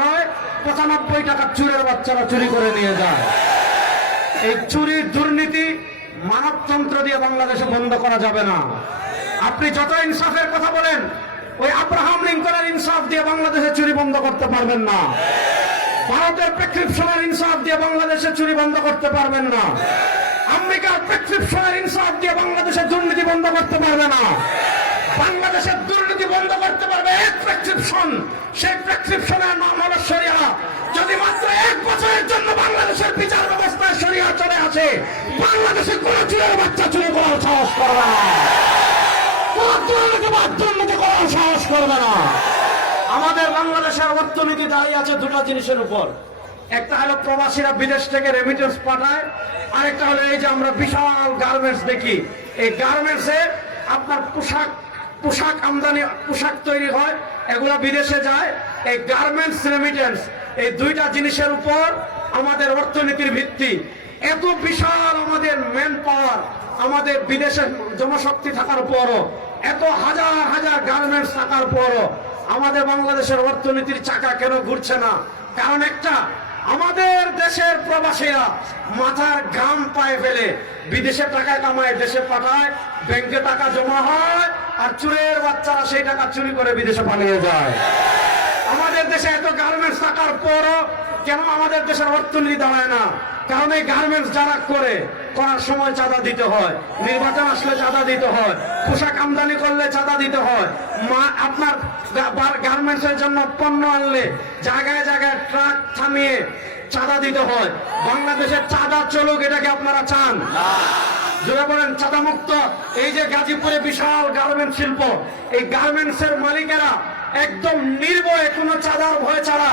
হয় 95 টাকা চুরের বাচ্চারা চুরি করে নিয়ে যায়। এই চুরি দুর্নীতি মানবতন্ত্র দিয়ে বাংলাদেশে বন্ধ করা যাবে না। আপনি যত ইনসাফের কথা বলেন, ওই আব্রাহাম লিঙ্কনের ইনসাফ দিয়ে বাংলাদেশে চুরি বন্ধ করতে পারবেন না। ভারতের প্রেসক্রিপশনের ইনসাফ দিয়ে বাংলাদেশে চুরি বন্ধ করতে পারবেন না। আমেরিকার প্রেসক্রিপশনের ইনসাফ দিয়ে বাংলাদেশের দুর্নীতি বন্ধ করতে পারবে না। বাংলাদেশের দুর্নীতি বন্ধ করতে পারবে এক প্রেসক্রিপশন, সেই প্রেসক্রিপশনের নাম হলো শরিয়া। যদি মাত্র 1 বছরের জন্য বাংলাদেশের বিচার ব্যবস্থায় শরিয়া চলে আসে, বাংলাদেশে কোন চুরের বাচ্চা চুরি করার সাহস করবে না, কোন দুর্নীতি করার সাহস করবে না। আমাদের বাংলাদেশের অর্থনীতি দাঁড়িয়ে আছে দুটো জিনিসের উপর। একটা হলো প্রবাসীরা বিদেশ থেকে রেমিটেন্স পাঠায়, আরেকটা হলো এই যে আমরা বিশাল গার্মেন্টস দেখি। এই গার্মেন্টসে আপনার পোশাক আমদানি, পোশাক তৈরি হয়, এগুলো বিদেশে যায়। এই গার্মেন্টস রেমিটেন্স, এই দুইটা জিনিসের উপর আমাদের অর্থনীতির ভিত্তি। এত বিশাল আমাদের ম্যান পাওয়ার, আমাদের বিদেশে জনশক্তি থাকার পরও, এত হাজার হাজার গার্মেন্টস থাকার পরও আমাদের বাংলাদেশের অর্থনীতির চাকা কেন ঘুরছে না? কারণ একটা, আমাদের দেশের প্রবাসীরা মাথার ঘাম পায়ে ফেলে বিদেশে টাকা কামায়, দেশে পাঠায়, ব্যাংকে টাকা জমা হয়, আর চুরের বাচ্চারা সেই টাকা চুরি করে বিদেশে পালিয়ে যায়। আমাদের দেশে এত গার্মেন্টস থাকার পরও কেন আমাদের দেশের অর্থনীতি দাঁড়ায় না? কারণ এই গার্মেন্টস যারা করার সময় চাঁদা দিতে হয়, নির্বাচন আসলে চাঁদা দিতে হয়, পোশাক আমদানি করলে চাঁদা দিতে হয়, আপনার গার্মেন্টসের জন্য পণ্য আনলে জায়গায় জায়গায় ট্রাক থামিয়ে চাঁদা দিতে হয়। বাংলাদেশের চাঁদা চলুক, এটাকে আপনারা চান? যারা বলেন চাঁদা মুক্ত, এই যে গাজীপুরে বিশাল গার্মেন্টস শিল্প, এই গার্মেন্টসের মালিকেরা একদম নির্ভয়ে কোনো চাঁদার ভয় ছাড়া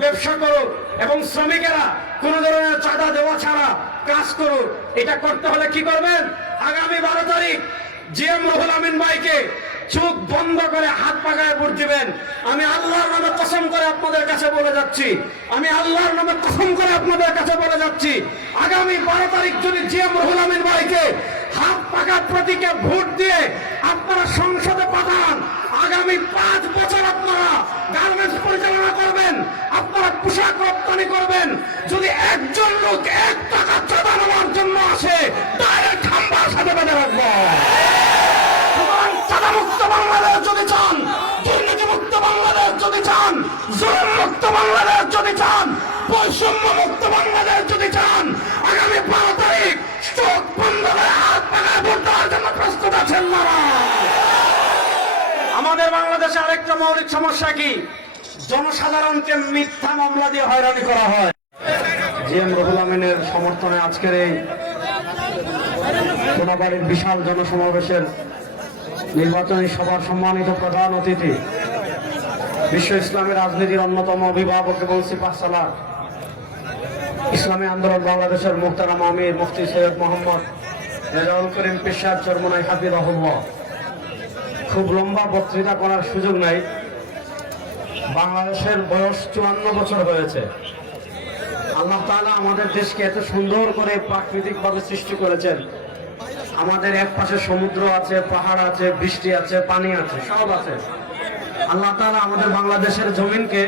ব্যবসা করুক, এবং শ্রমিকেরা কোন ধরনের চাঁদা দেওয়া ছাড়া কাজ করুক। এটা করতে হলে কি করবেন? আগামী 12 তারিখ জিএম রুহুল আমিন ভাইকে চোখ বন্ধ করে হাত পাকায় ভোট দিবেন। আমি আল্লাহর নামে কসম করে আপনাদের কাছে বলে যাচ্ছি, আমি আল্লাহর নামে কসম করে আপনাদের কাছে বলে যাচ্ছি, আগামী 12 তারিখ যদি জিএম রুহুল আমিন ভাইকে হাত পাকা প্রতীকে ভোট দিয়ে আপনারা সংসদে পাঠান, আগামী 5 বছর আপনারা গার্মেন্টস পরিচালনা করবেন, আপনারা পোশাক রপ্তানি করবেন। যদি একজন লোক 1 টাকা চাঁদা নেওয়ার জন্য আসে, ডাইরেক্ট খাম্বার সাথে বেঁধে রাখবো। চাঁদা মুক্ত বাংলাদেশ যদি চান, দুর্নীতি মুক্ত বাংলাদেশ যদি চান, জুলুম মুক্ত বাংলাদেশ যদি চান, বৈষম্য মুক্ত বাংলাদেশ যদি চান, আগামী 12 তারিখ চোখ বন্ধ করে হাত পাকায় ভোট দেওয়ার জন্য প্রস্তুত আছেন না? আমাদের বাংলাদেশে আরেকটা মৌলিক সমস্যা কি? জনসাধারণকে মিথ্যা মামলা দিয়ে হয়রানি করা হয়। জিএম রুহুল আমিনের সমর্থনে আজকের এই কোনাবাড়ির বিশাল জনসমাবেশের নির্বাচনী সভার সম্মানিত প্রধান অতিথি, বিশ্ব ইসলামী রাজনীতির অন্যতম অভিভাবক এবং সিপাহসালার, ইসলামী আন্দোলন বাংলাদেশের মুহতারাম আমির মুফতি সৈয়দ মোহাম্মদ রেজাউল করিম পেশার চরমনাই হাফিজাহুল্লাহ। খুব লম্বা বক্তৃতা করার সুযোগ নাই। বাংলাদেশের বয়স 54 বছর হয়েছে। আল্লাহ তাআলা আমাদের দেশকে এত সুন্দর করে প্রাকৃতিকভাবে সৃষ্টি করেছেন। আমাদের এক পাশে সমুদ্র আছে, পাহাড় আছে, বৃষ্টি আছে, পানি আছে, সব আছে। আল্লাহ তাআলা আমাদের বাংলাদেশের জমিনকে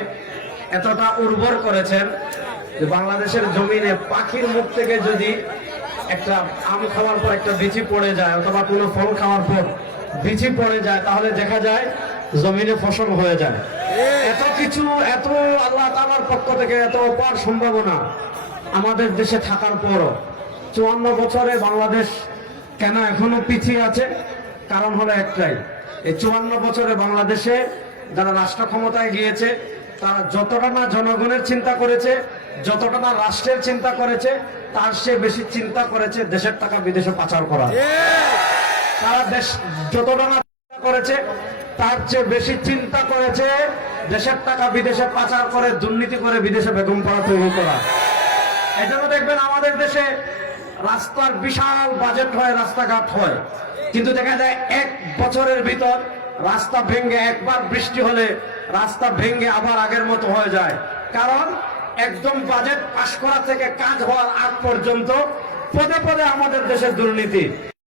এতটা উর্বর করেছেন যে বাংলাদেশের জমিনে পাখির মুখ থেকে যদি একটা আম খাওয়ার পর একটা বিচি পড়ে যায়, অথবা কোনো ফল খাওয়ার পর বিচি পড়ে যায়, তাহলে দেখা যায় জমিনে ফসল হয়ে যায়। এত কিছু, এত আল্লাহ তাআলার পক্ষ থেকে এত অপার সম্ভাবনা আমাদের দেশে থাকার পরও 54 বছরে বাংলাদেশ কেন এখনো পিছিয়ে আছে? কারণ হলো একটাই, এই 54 বছরে বাংলাদেশে যারা রাষ্ট্র ক্ষমতায় গিয়েছে, তারা যতটা না জনগণের চিন্তা করেছে, যতটা না রাষ্ট্রের চিন্তা করেছে, তার চেয়ে বেশি চিন্তা করেছে দেশের টাকা বিদেশে পাচার করা। তারা দেশ যতটা না চিন্তা করেছে, তার চেয়ে বেশি চিন্তা করেছে দেশের টাকা বিদেশে পাচার করে, দুর্নীতি করে বিদেশে বেগম পাড়া তৈরি করা। এজন্য দেখবেন আমাদের দেশে রাস্তার বিশাল বাজেট হয়, রাস্তাঘাট হয়, কিন্তু দেখা যায় 1 বছরের ভিতর রাস্তা ভেঙে, একবার বৃষ্টি হলে রাস্তা ভেঙে আবার আগের মতো হয়ে যায়। কারণ একদম বাজেট পাস করা থেকে কাজ হওয়ার আগ পর্যন্ত পদে পদে আমাদের দেশের দুর্নীতি।